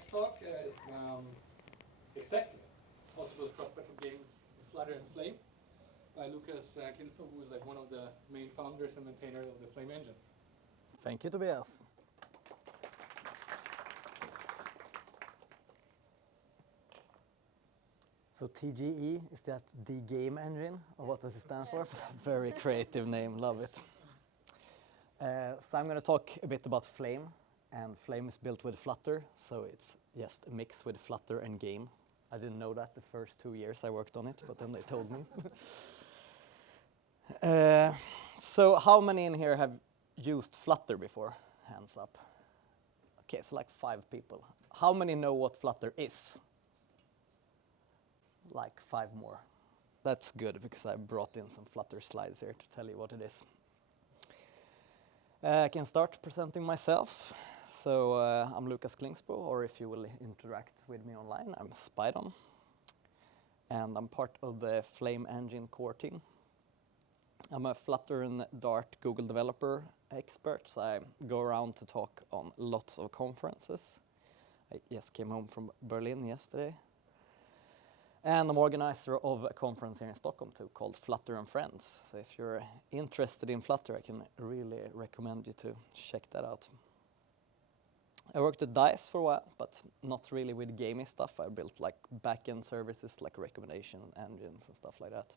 next talk is exactly possible cross-platform games Flutter and Flame by Lukas Klingsbro, who is like one of the main founders and maintainers of the Flame engine. Thank you, Tobias. So TGE, is that the game engine, or what does it stand for? Very creative name, love it. So I'm going to talk a bit about Flame, and Flame is built with Flutter, so it's just a mix with Flutter and game. I didn't know that the first 2 years I worked on it, but then they told me. So how many in here have used Flutter before? Hands up. Okay, it's like 5 people. How many know what Flutter is? Like 5 more. That's good, because I brought in some Flutter slides here to tell you what it is. I can start presenting myself. So I'm Lukas Klingsbro, or if you will interact with me online, I'm Spidon. And I'm part of the Flame engine core team. I'm a Flutter and Dart Google developer expert, so I go around to talk on lots of conferences. I just came home from Berlin yesterday. And I'm organizer of a conference here in Stockholm too, called Flutter and Friends. So if you're interested in Flutter, I can really recommend you to check that out. I worked at DICE for a while, but not really with gaming stuff. I built like back-end services, like recommendation engines and stuff like that.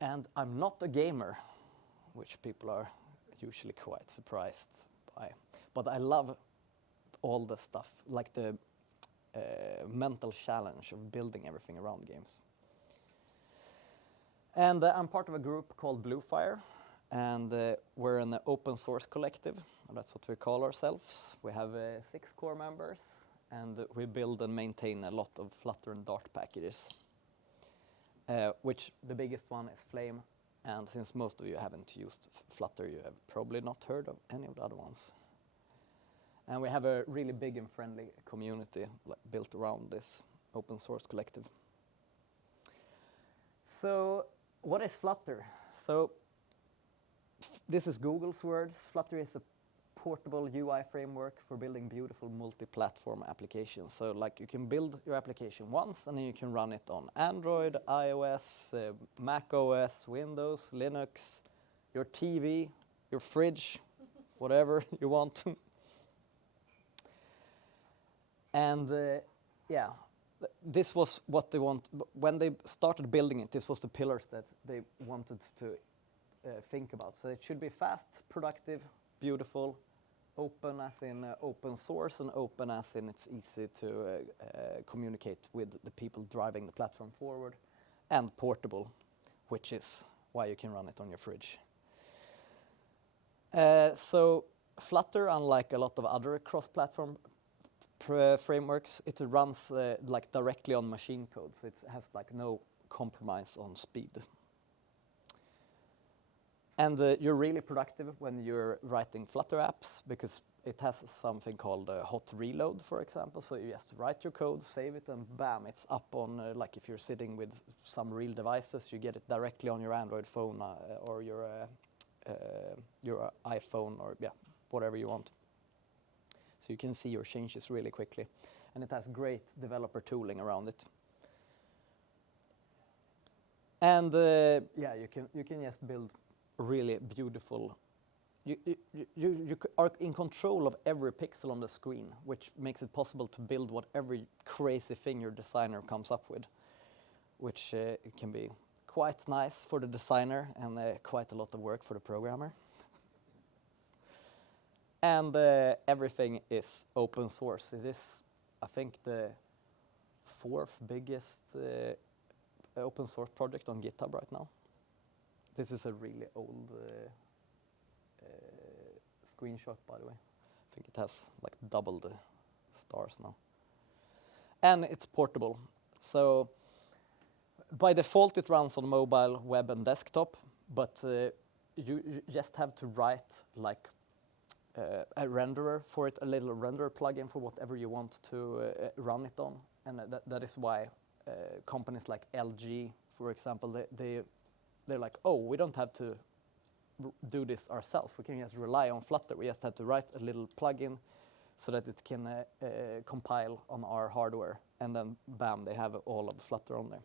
And I'm not a gamer, which people are usually quite surprised by. But I love all the stuff, like the mental challenge of building everything around games. And I'm part of a group called Bluefire, and we're an open source collective. That's what we call ourselves. We have 6 core members, and we build and maintain a lot of Flutter and Dart packages, which the biggest one is Flame. And since most of you haven't used Flutter, you have probably not heard of any of the other ones. And we have a really big and friendly community built around this open source collective. So what is Flutter? So this is Google's words. Flutter is a portable UI framework for building beautiful multi-platform applications. So like you can build your application once and then you can run it on Android, iOS, Mac OS, Windows, Linux, your TV, your fridge, whatever you want. And this was what they want. When they started building it, this was the pillars that they wanted to think about. So it should be fast, productive, beautiful, open as in open source, and open as in it's easy to communicate with the people driving the platform forward, and portable, which is why you can run it on your fridge. So Flutter, unlike a lot of other cross-platform frameworks, it runs like directly on machine code, so it has like no compromise on speed. And you're really productive when you're writing Flutter apps, because it has something called hot reload, for example. So you just write your code, save it, and bam, it's up on, like if you're sitting with some real devices, you get it directly on your Android phone or your iPhone, or whatever you want. So you can see your changes really quickly. And it has great developer tooling around it. And you can just build really beautiful. You are in control of every pixel on the screen, which makes it possible to build whatever crazy thing your designer comes up with, which it can be quite nice for the designer and quite a lot of work for the programmer. And everything is open source. It is, I think, the 4th biggest open source project on GitHub right now. This is a really old screenshot, by the way. I think it has like double the stars now. And it's portable. So by default, it runs on mobile, web, and desktop. But you just have to write like a renderer for it, a little renderer plugin for whatever you want to run it on. And that is why companies like LG, for example, they're like, oh, we don't have to do this ourselves. We can just rely on Flutter. We just have to write a little plugin, so that it can compile on our hardware, and then bam, they have all of Flutter on there.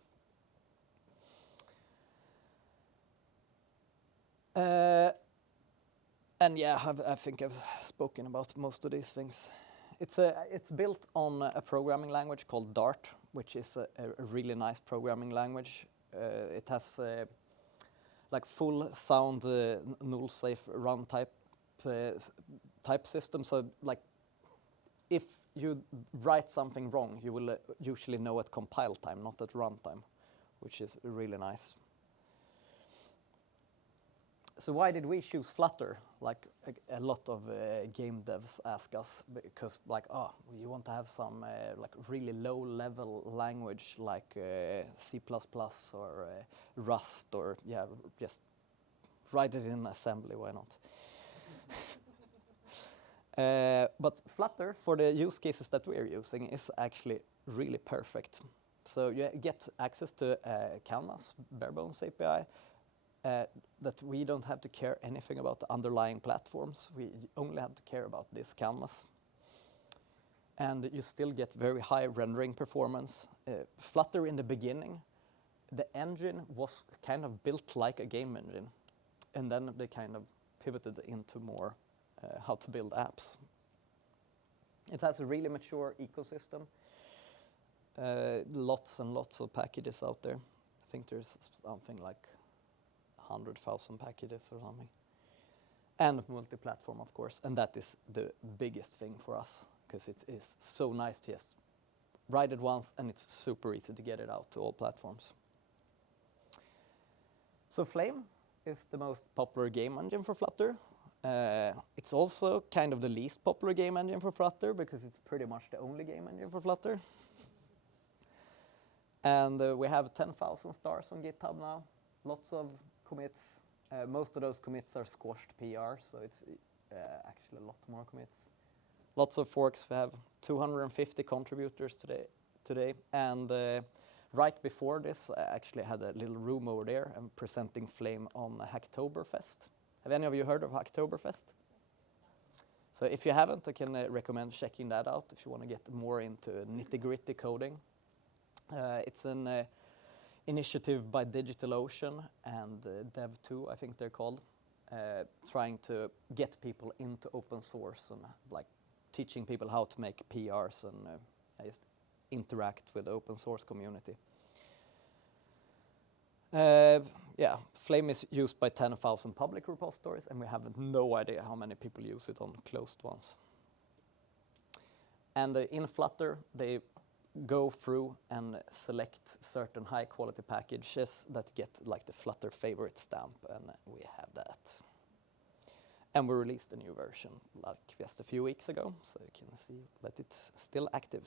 And yeah, I think I've spoken about most of these things. It's built on a programming language called Dart, which is a really nice programming language. It has like full sound null safe run type system. So like if you write something wrong, you will usually know at compile time, not at runtime, which is really nice. So why did we choose Flutter? Like a lot of game devs ask us, because like, you want to have some like really low level language like C++ or Rust, or yeah, just write it in assembly, why not? But Flutter, for the use cases that we're using, is actually really perfect. So you get access to Canvas, bare bones API, that we don't have to care anything about the underlying platforms. We only have to care about this canvas. And you still get very high rendering performance. Flutter in the beginning, the engine was kind of built like a game engine. And then they kind of pivoted into more how to build apps. It has a really mature ecosystem. Lots and lots of packages out there. I think there's something like 100,000 packages or something. And multi-platform, of course. And that is the biggest thing for us, because it is so nice to just write it once, and it's super easy to get it out to all platforms. So Flame is the most popular game engine for Flutter. It's also kind of the least popular game engine for Flutter, because it's pretty much the only game engine for Flutter. And we have 10,000 stars on GitHub now. Lots of commits. Most of those commits are squashed PR, so it's actually a lot more commits. Lots of forks. We have 250 contributors today. And right before this, I actually had a little room over there and presenting Flame on Hacktoberfest. Have any of you heard of Hacktoberfest? So if you haven't, I can recommend checking that out if you want to get more into nitty-gritty coding. It's an initiative by DigitalOcean and Dev2, I think they're called, trying to get people into open source and like teaching people how to make PRs and just interact with the open source community. Yeah, Flame is used by 10,000 public repositories, and we have no idea how many people use it on closed ones. And in Flutter, they go through and select certain high quality packages that get like the Flutter favorite stamp, and we have that. And we released a new version like just a few weeks ago, so you can see that it's still active,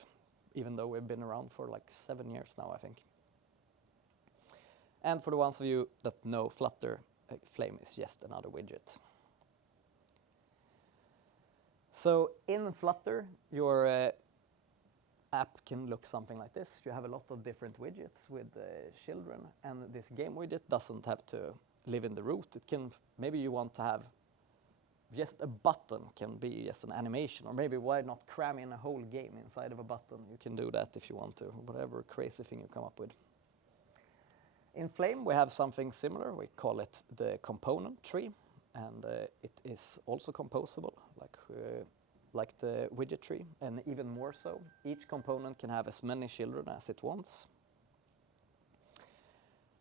even though we've been around for like 7 years now, I think. And for the ones of you that know Flutter, Flame is just another widget. So in Flutter, your app can look something like this. You have a lot of different widgets with children, and this game widget doesn't have to live in the root. It can, maybe you want to have just a button, can be just an animation, or maybe why not cram in a whole game inside of a button? You can do that if you want to, whatever crazy thing you come up with. In Flame, we have something similar. We call it the component tree, and it is also composable, like the widget tree, and even more so. Each component can have as many children as it wants.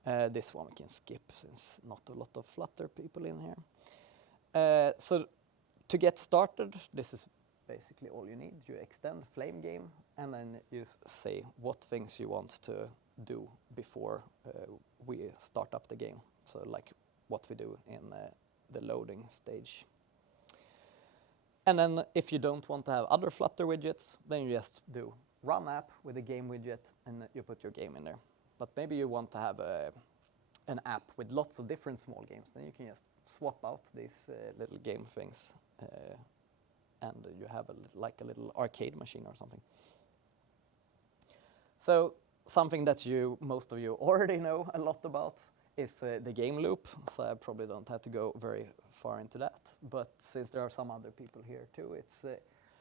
This one we can skip, since not a lot of Flutter people in here. So to get started, this is basically all you need. You extend Flame game, and then you say what things you want to do before we start up the game. So like what we do in the loading stage. And then if you don't want to have other Flutter widgets, then you just do run app with a game widget, and you put your game in there. But maybe you want to have an app with lots of different small games, then you can just swap out these little game things, and you have like a little arcade machine or something. So something that most of you already know a lot about is the game loop, so I probably don't have to go very far into that. But since there are some other people here too, it's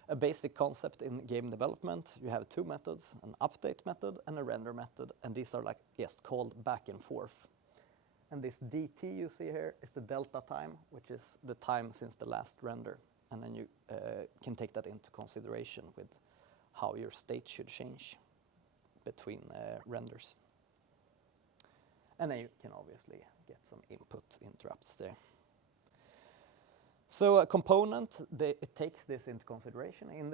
a basic concept in game development. You have two methods, an update method and a render method, and these are like just called back and forth. And this dt you see here is the delta time, which is the time since the last render. And then you can take that into consideration with how your state should change between renders. And then you can obviously get some input interrupts there. So a component, it takes this into consideration. In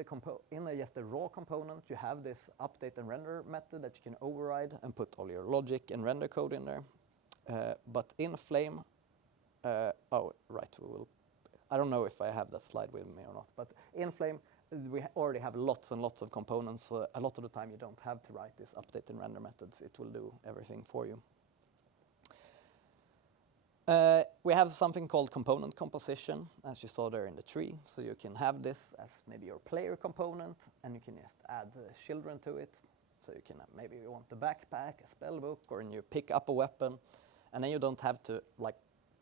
just a raw component, you have this update and render method that you can override and put all your logic and render code in there. But in Flame, I don't know if I have that slide with me or not, but in Flame, we already have lots and lots of components. So a lot of the time you don't have to write this update and render methods. It will do everything for you. We have something called component composition, as you saw there in the tree. So you can have this as maybe your player component, and you can just add children to it. So you can maybe you want the backpack, a spell book, or you pick up a weapon, and then you don't have to like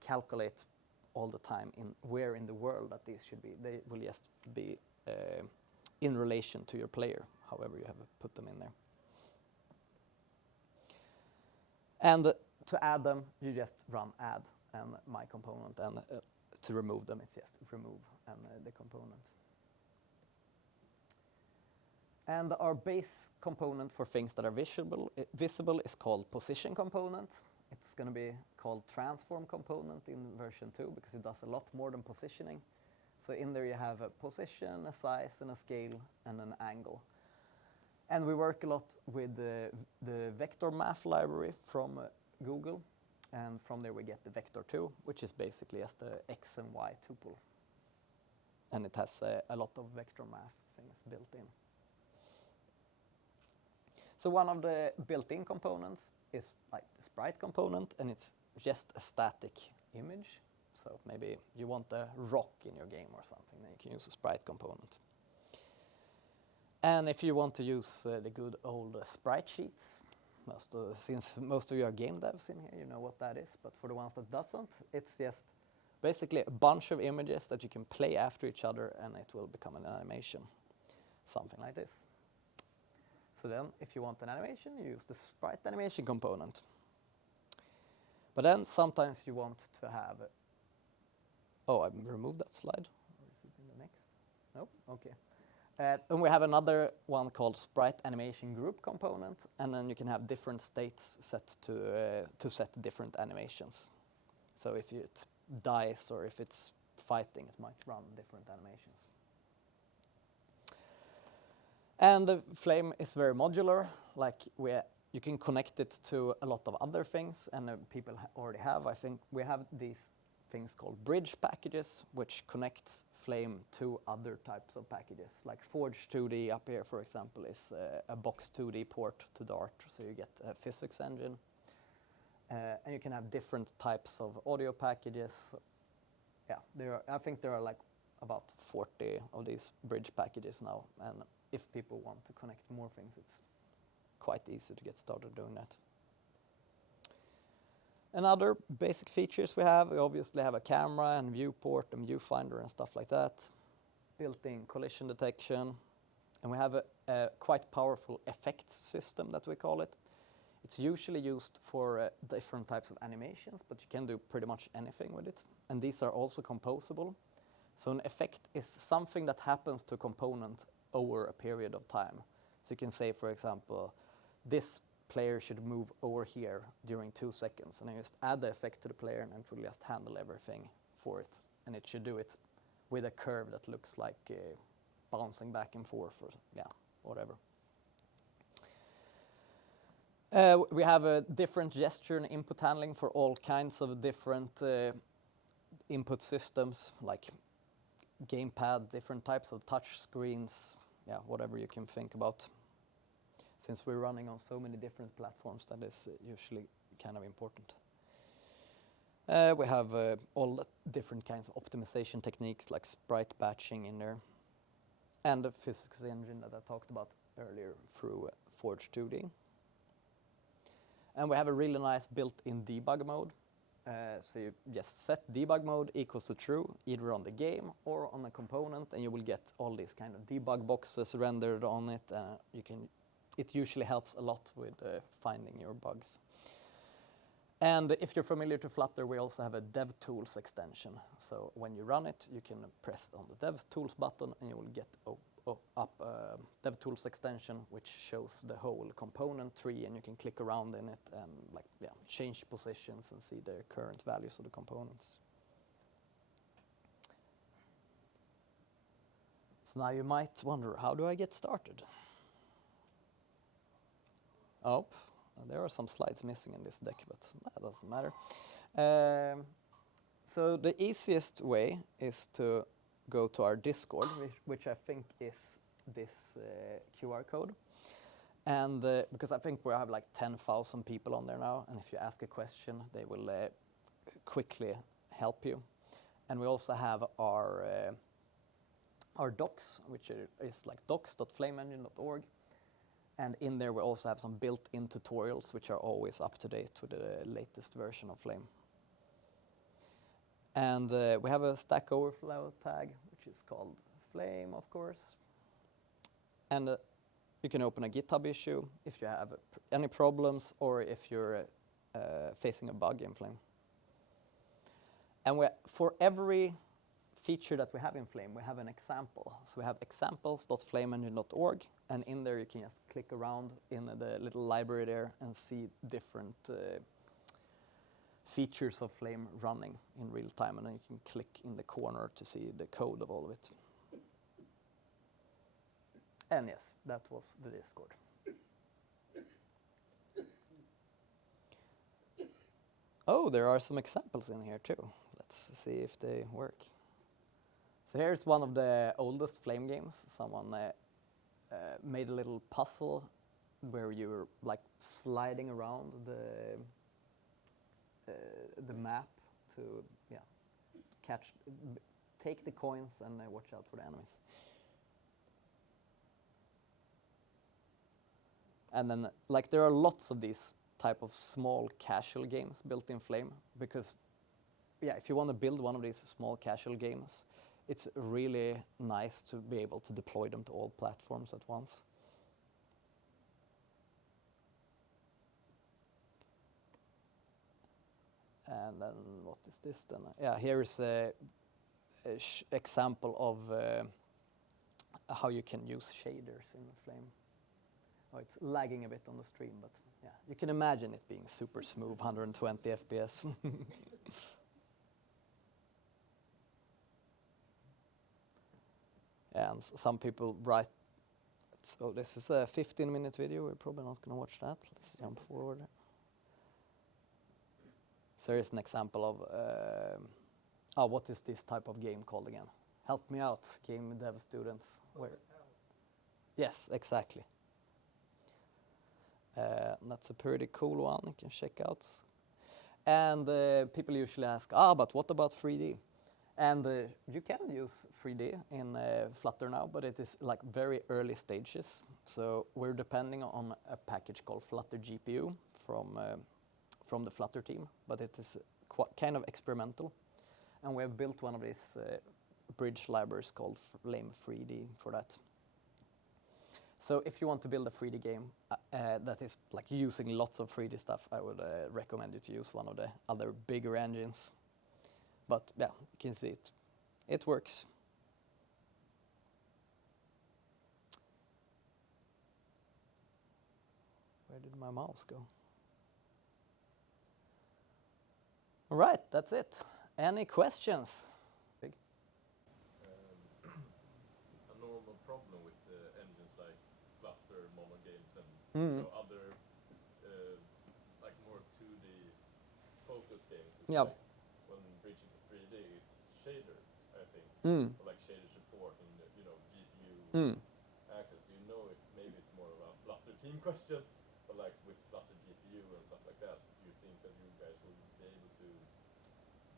calculate all the time in where in the world that these should be. They will just be in relation to your player, however you have put them in there. And to add them, you just run add and my component, and to remove them, it's just remove and the component. And our base component for things that are visible is called position component. It's going to be called transform component in version 2 because it does a lot more than positioning. So in there you have a position, a size, and a scale, and an angle. And we work a lot with the vector math library from Google. And from there we get the vector 2, which is basically just the x and y tuple. And it has a lot of vector math things built in. So one of the built-in components is like the sprite component, and it's just a static image. So maybe you want a rock in your game or something, then you can use a sprite component. And if you want to use the good old sprite sheets, since most of you are game devs in here, you know what that is. But for the ones that doesn't, it's just basically a bunch of images that you can play after each other, and it will become an animation, something like this. So then, if you want an animation, you use the sprite animation component. But then sometimes you want to have. Oh, I removed that slide. Or is it in the next? Nope. Okay. And we have another one called sprite animation group component, and then you can have different states set to set different animations. So if it dies or if it's fighting, it might run different animations. And the Flame is very modular. Like you can connect it to a lot of other things, and people already have. I think we have these things called bridge packages, which connects Flame to other types of packages. Like Forge 2D up here, for example, is a Box 2D port to Dart, so you get a physics engine. And you can have different types of audio packages. Yeah, I think there are like about 40 of these bridge packages now, and if people want to connect more things, it's quite easy to get started doing that. And other basic features we obviously have a camera and viewport and viewfinder and stuff like that, built-in collision detection, and we have a quite powerful effects system that we call it. It's usually used for different types of animations, but you can do pretty much anything with it. And these are also composable. So an effect is something that happens to a component over a period of time. So you can say, for example, this player should move over here during 2 seconds, and then just add the effect to the player, and it will just handle everything for it. And it should do it with a curve that looks like bouncing back and forth, or whatever. We have a different gesture and input handling for all kinds of different input systems, like gamepad, different types of touch screens, whatever you can think about. Since we're running on so many different platforms, that is usually kind of important. We have all the different kinds of optimization techniques like sprite batching in there, and the physics engine that I talked about earlier through Forge 2D. And we have a really nice built-in debug mode. So you just set debug mode equals to true, either on the game or on a component, and you will get all these kind of debug boxes rendered on it. It usually helps a lot with finding your bugs. And if you're familiar to Flutter, we also have a DevTools extension. So when you run it, you can press on the DevTools button, and you will get up a DevTools extension, which shows the whole component tree, and you can click around in it and change positions and see the current values of the components. So now you might wonder, how do I get started? Oh, there are some slides missing in this deck, but that doesn't matter. So the easiest way is to go to our Discord, which I think is this QR code. And because I think we have like 10,000 people on there now, and if you ask a question, they will quickly help you. And we also have our docs, which is like docs.flameengine.org. And in there we also have some built-in tutorials, which are always up to date with the latest version of Flame. And we have a Stack Overflow tag, which is called Flame, of course. And you can open a GitHub issue if you have any problems or if you're facing a bug in Flame. And for every feature that we have in Flame, we have an example. So we have examples.flameengine.org, and in there you can just click around in the little library there and see different features of Flame running in real time, and then you can click in the corner to see the code of all of it. And yes, that was the Discord. Oh, there are some examples in here too. Let's see if they work. So here's one of the oldest Flame games. Someone made a little puzzle where you're like sliding around the map to take the coins and watch out for the enemies. And then there are lots of these type of small casual games built in Flame, because if you want to build one of these small casual games, it's really nice to be able to deploy them to all platforms at once. And then what is this then? Yeah, here is a example of how you can use shaders in Flame. Oh, it's lagging a bit on the stream, but yeah, you can imagine it being super smooth, 120 FPS. And some people write, so this is a 15-minute video, we're probably not going to watch that. Let's jump forward. So here's an example of, what is this type of game called again? Help me out, game dev students. Where? Yes, exactly. That's a pretty cool one, you can check out. And people usually ask, but what about 3D? And you can use 3D in Flutter now, but it is like very early stages. So we're depending on a package called Flutter GPU from the Flutter team, but it is kind of experimental. And we have built one of these bridge libraries called Flame 3D for that. So if you want to build a 3D game that is like using lots of 3D stuff, I would recommend you to use one of the other bigger engines. But yeah, you can see it. It works. Where did my mouse go? All right, that's it. Any questions? Big. A normal problem with engines like Flutter, Mono Games, and other like more 2D focus games is like when reaching to 3D is shaders, I think, or like shader support and GPU access. Do you know if maybe it's more of a Flutter team question, but like with Flutter GPU and stuff like that, do you think that you guys will be able to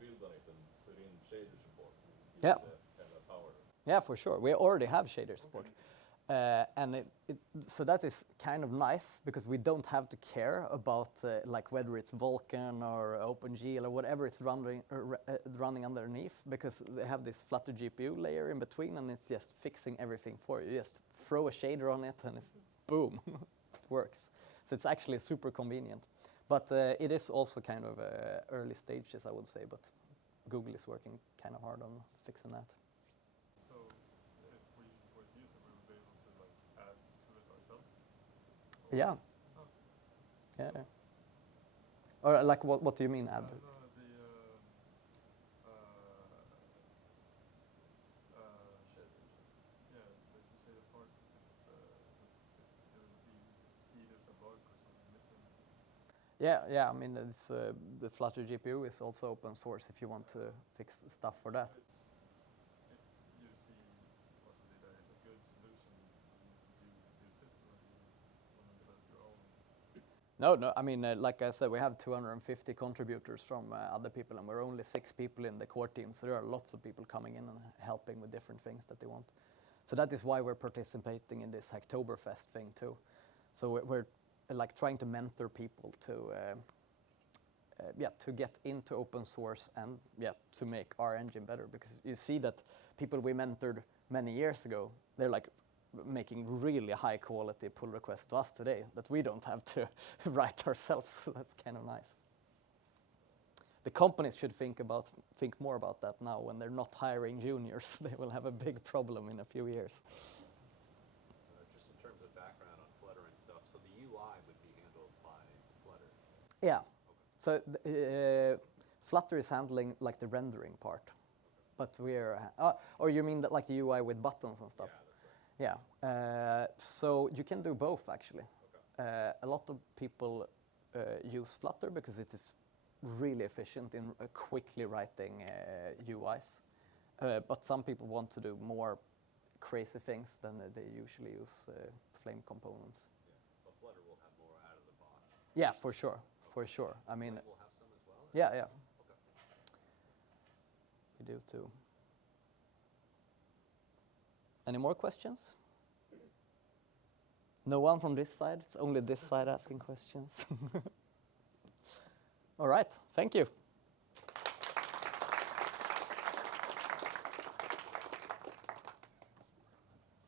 build on it and put in shader support? Yeah. The kind of power. Yeah, for sure. We already have shader support. And so that is kind of nice because we don't have to care about like whether it's Vulkan or OpenGL or whatever it's running underneath, because they have this Flutter GPU layer in between, and it's just fixing everything for you. You just throw a shader on it and it's boom, it works. So it's actually super convenient. But it is also kind of early stages, I would say, but Google is working kind of hard on fixing that. So if we were to use it, we would be able to like add to it ourselves? Or Yeah. Okay. Yeah. Or like what do you mean add? Yeah, you say the part if there would be there's a bug or something missing. Yeah. I mean, it's the Flutter GPU is also open source if you want to fix stuff for that. If you see possibly that it's a good solution, do you use it, or do you want to develop your own? No. I mean, like I said, we have 250 contributors from other people, and we're only 6 people in the core team. So there are lots of people coming in and helping with different things that they want. So that is why we're participating in this Hacktoberfest thing too. So we're like trying to mentor people to get into open source and to make our engine better, because you see that people we mentored many years ago, they're like making really high quality pull requests to us today that we don't have to write ourselves. So that's kind of nice. The companies should think more about that now when they're not hiring juniors. They will have a big problem in a few years. Just in terms of background on Flutter and stuff, so the UI would be handled by Flutter. Yeah. So Flutter is handling like the rendering part, but we're or you mean that like the UI with buttons and stuff? Yeah, that's right. Yeah. So you can do both actually. Okay. A lot of people use Flutter because it is really efficient in quickly writing UIs. But some people want to do more crazy things than they usually use Flame components. Yeah, but Flutter will have more out of the box. Yeah, for sure. For sure. I mean, Flame will have some as well? yeah. Okay. We do too. Any more questions? No one from this side? It's only this side asking questions. All right. Thank you.